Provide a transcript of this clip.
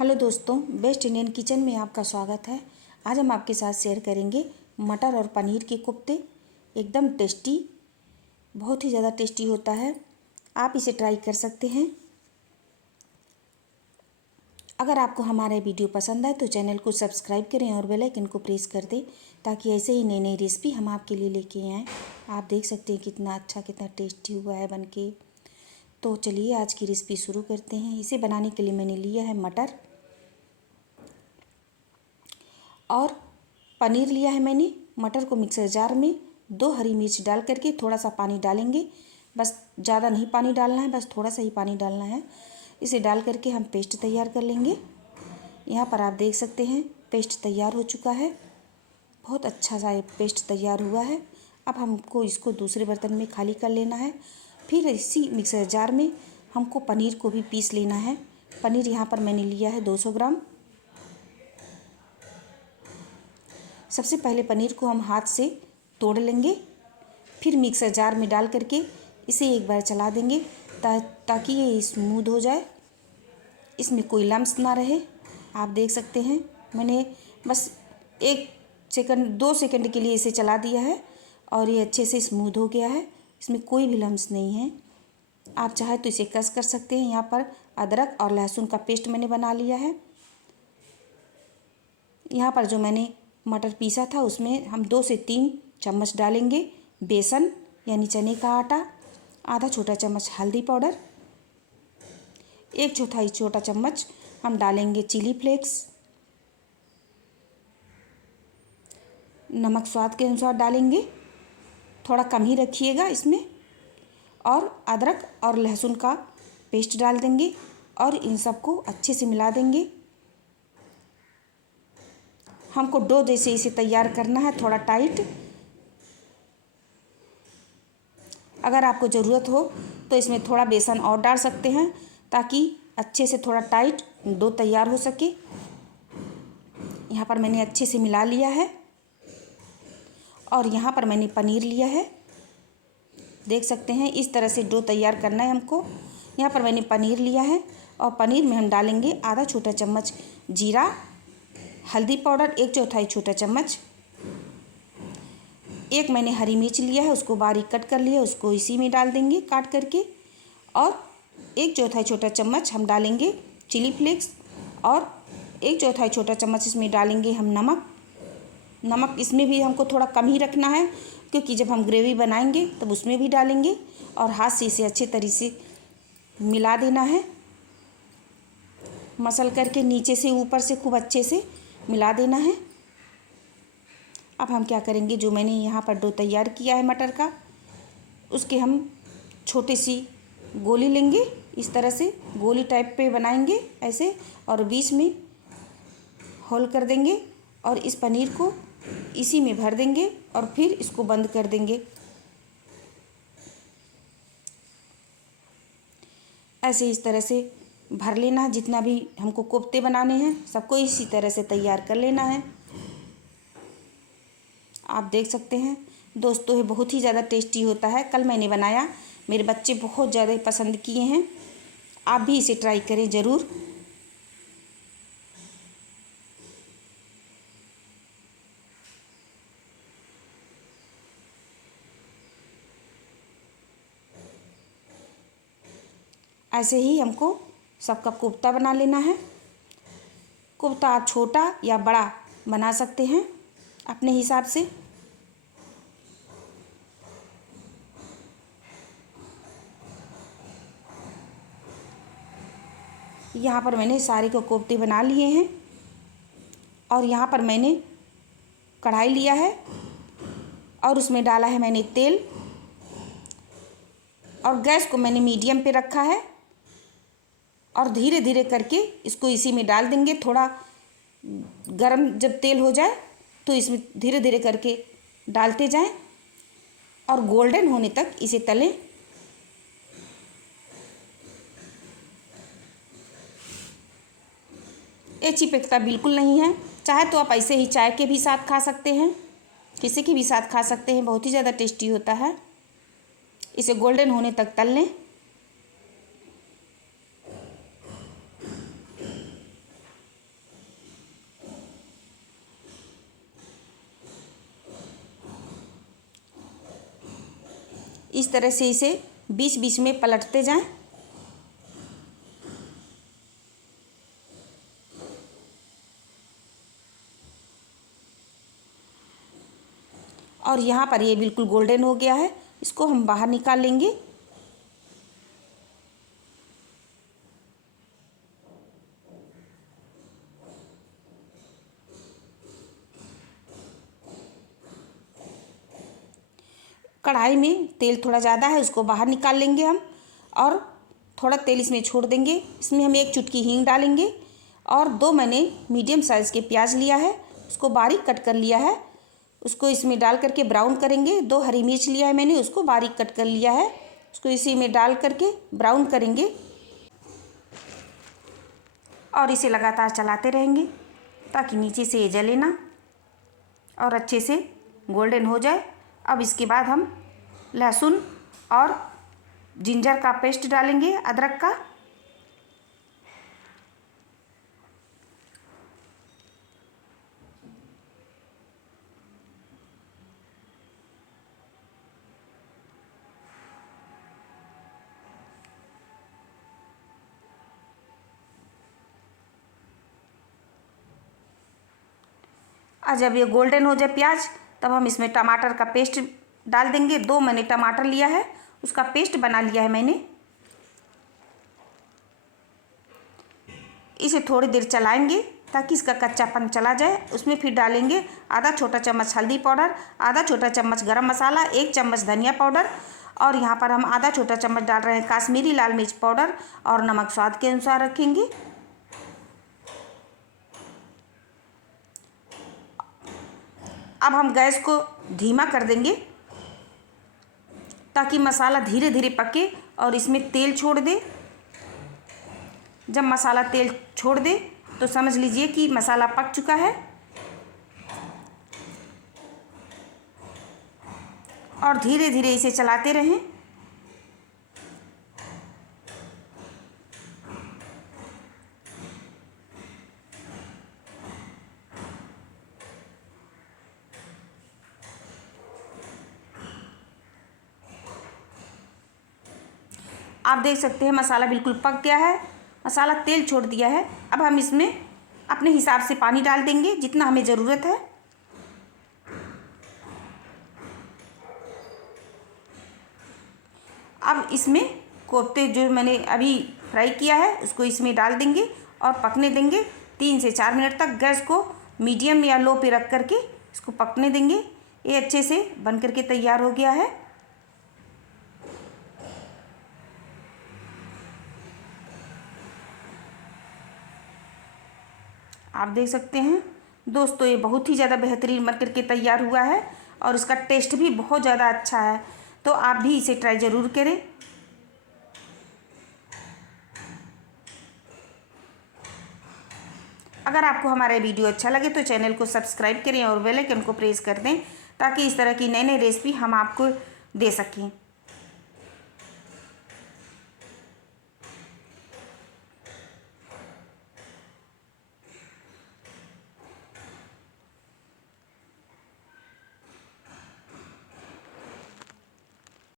Hello दोस्तों, best Indian kitchen में आपका स्वागत है। आज हम आपके साथ शेयर करेंगे मटर और पनीर के कोफ्ते। एकदम टेस्टी, बहुत ही ज़्यादा टेस्टी होता है। आप इसे ट्राई कर सकते हैं। अगर आपको हमारा वीडियो पसंद आए तो चैनल को सब्सक्राइब करें और बेल आइकन को प्रेस कर दें, ताकि ऐसे ही नई नई रेसिपी हम आपके लिए लेके आएँ। आप देख सकते हैं कितना अच्छा, कितना टेस्टी हुआ है बनके। तो चलिए आज की रेसिपी शुरू करते हैं। इसे बनाने के लिए मैंने लिया है मटर और पनीर लिया है मैंने। मटर को मिक्सर जार में 2 हरी मिर्च डाल करके थोड़ा सा पानी डालेंगे। बस ज़्यादा नहीं पानी डालना है, बस थोड़ा सा ही पानी डालना है। इसे डाल करके हम पेस्ट तैयार कर लेंगे। यहाँ पर आप देख सकते हैं पेस्ट तैयार हो चुका है। बहुत अच्छा सा ये पेस्ट तैयार हुआ है। अब हमको इसको दूसरे बर्तन में खाली कर लेना है। फिर इसी मिक्सर जार में हमको पनीर को भी पीस लेना है। पनीर यहाँ पर मैंने लिया है 200 ग्राम। सबसे पहले पनीर को हम हाथ से तोड़ लेंगे, फिर मिक्सर जार में डाल करके इसे एक बार चला देंगे ताकि ये स्मूथ हो जाए, इसमें कोई लम्स ना रहे। आप देख सकते हैं मैंने बस 1 सेकंड 2 सेकंड के लिए इसे चला दिया है और ये अच्छे से स्मूथ हो गया है। इसमें कोई भी लम्स नहीं है। आप चाहे तो इसे कस कर सकते हैं। यहाँ पर अदरक और लहसुन का पेस्ट मैंने बना लिया है। यहाँ पर जो मैंने मटर पीसा था उसमें हम 2 से 3 चम्मच डालेंगे बेसन यानी चने का आटा, आधा छोटा चम्मच हल्दी पाउडर, 1/4 छोटा चम्मच हम डालेंगे चिली फ्लेक्स, नमक स्वाद के अनुसार डालेंगे, थोड़ा कम ही रखिएगा इसमें, और अदरक और लहसुन का पेस्ट डाल देंगे और इन सबको अच्छे से मिला देंगे। हमको डो जैसे इसे तैयार करना है, थोड़ा टाइट। अगर आपको ज़रूरत हो तो इसमें थोड़ा बेसन और डाल सकते हैं ताकि अच्छे से थोड़ा टाइट डो तैयार हो सके। यहाँ पर मैंने अच्छे से मिला लिया है और यहाँ पर मैंने पनीर लिया है। देख सकते हैं इस तरह से डो तैयार करना है हमको। यहाँ पर मैंने पनीर लिया है और पनीर में हम डालेंगे आधा छोटा चम्मच जीरा, हल्दी पाउडर 1/4 छोटा चम्मच, एक मैंने हरी मिर्च लिया है, उसको बारीक कट कर लिया, उसको इसी में डाल देंगे काट करके, और 1/4 छोटा चम्मच हम डालेंगे चिली फ्लेक्स और 1/4 छोटा चम्मच इसमें डालेंगे हम नमक इसमें भी हमको थोड़ा कम ही रखना है, क्योंकि जब हम ग्रेवी बनाएंगे तब उसमें भी डालेंगे। और हाथ से इसे अच्छे तरीके से मिला देना है, मसल करके नीचे से ऊपर से खूब अच्छे से मिला देना है। अब हम क्या करेंगे, जो मैंने यहाँ पर डो तैयार किया है मटर का, उसके हम छोटी सी गोली लेंगे। इस तरह से गोली टाइप पे बनाएंगे ऐसे, और बीच में होल कर देंगे और इस पनीर को इसी में भर देंगे और फिर इसको बंद कर देंगे। ऐसे इस तरह से भर लेना है। जितना भी हमको कोफ्ते बनाने हैं सबको इसी तरह से तैयार कर लेना है। आप देख सकते हैं दोस्तों, ये बहुत ही ज़्यादा टेस्टी होता है। कल मैंने बनाया, मेरे बच्चे बहुत ज़्यादा पसंद किए हैं। आप भी इसे ट्राई करें ज़रूर। ऐसे ही हमको सबका कोफ्ता बना लेना है। कोफ्ता आप छोटा या बड़ा बना सकते हैं अपने हिसाब से। यहाँ पर मैंने सारे को कोफ्ते बना लिए हैं और यहाँ पर मैंने कढ़ाई लिया है और उसमें डाला है मैंने तेल, और गैस को मैंने मीडियम पे रखा है और धीरे धीरे करके इसको इसी में डाल देंगे। थोड़ा गरम जब तेल हो जाए तो इसमें धीरे धीरे करके डालते जाएं और गोल्डन होने तक इसे तलें। ये चिपकता बिल्कुल नहीं है। चाहे तो आप ऐसे ही चाय के भी साथ खा सकते हैं, किसी के भी साथ खा सकते हैं। बहुत ही ज़्यादा टेस्टी होता है। इसे गोल्डन होने तक तल लें। इस तरह से इसे बीच बीच में पलटते जाएं। और यहाँ पर ये बिल्कुल गोल्डन हो गया है, इसको हम बाहर निकाल लेंगे। कढ़ाई में तेल थोड़ा ज़्यादा है, उसको बाहर निकाल लेंगे हम और थोड़ा तेल इसमें छोड़ देंगे। इसमें हम 1 चुटकी हींग डालेंगे और 2 मैंने मीडियम साइज़ के प्याज लिया है, उसको बारीक कट कर लिया है, उसको इसमें डाल करके ब्राउन करेंगे। 2 हरी मिर्च लिया है मैंने, उसको बारीक कट कर लिया है, उसको इसी में डाल करके ब्राउन करेंगे और इसे लगातार चलाते रहेंगे ताकि नीचे से ये जले ना और अच्छे से गोल्डन हो जाए। अब इसके बाद हम लहसुन और जिंजर का पेस्ट डालेंगे, अदरक का। और जब ये गोल्डन हो जाए प्याज, तब हम इसमें टमाटर का पेस्ट डाल देंगे। 2 मैंने टमाटर लिया है, उसका पेस्ट बना लिया है मैंने। इसे थोड़ी देर चलाएंगे ताकि इसका कच्चापन चला जाए। उसमें फिर डालेंगे आधा छोटा चम्मच हल्दी पाउडर, आधा छोटा चम्मच गरम मसाला, 1 चम्मच धनिया पाउडर और यहाँ पर हम आधा छोटा चम्मच डाल रहे हैं काश्मीरी लाल मिर्च पाउडर और नमक स्वाद के अनुसार रखेंगे। अब हम गैस को धीमा कर देंगे ताकि मसाला धीरे धीरे पके और इसमें तेल छोड़ दे। जब मसाला तेल छोड़ दे तो समझ लीजिए कि मसाला पक चुका है और धीरे धीरे इसे चलाते रहें। आप देख सकते हैं मसाला बिल्कुल पक गया है, मसाला तेल छोड़ दिया है। अब हम इसमें अपने हिसाब से पानी डाल देंगे जितना हमें ज़रूरत है। अब इसमें कोफ्ते जो मैंने अभी फ्राई किया है उसको इसमें डाल देंगे और पकने देंगे 3 से 4 मिनट तक। गैस को मीडियम या लो पे रख करके इसको पकने देंगे। ये अच्छे से बन करके तैयार हो गया है। आप देख सकते हैं दोस्तों, ये बहुत ही ज़्यादा बेहतरीन बन करके तैयार हुआ है और इसका टेस्ट भी बहुत ज़्यादा अच्छा है। तो आप भी इसे ट्राई ज़रूर करें। अगर आपको हमारा वीडियो अच्छा लगे तो चैनल को सब्सक्राइब करें और बेल आइकन को प्रेस कर दें ताकि इस तरह की नई नई रेसिपी हम आपको दे सकें।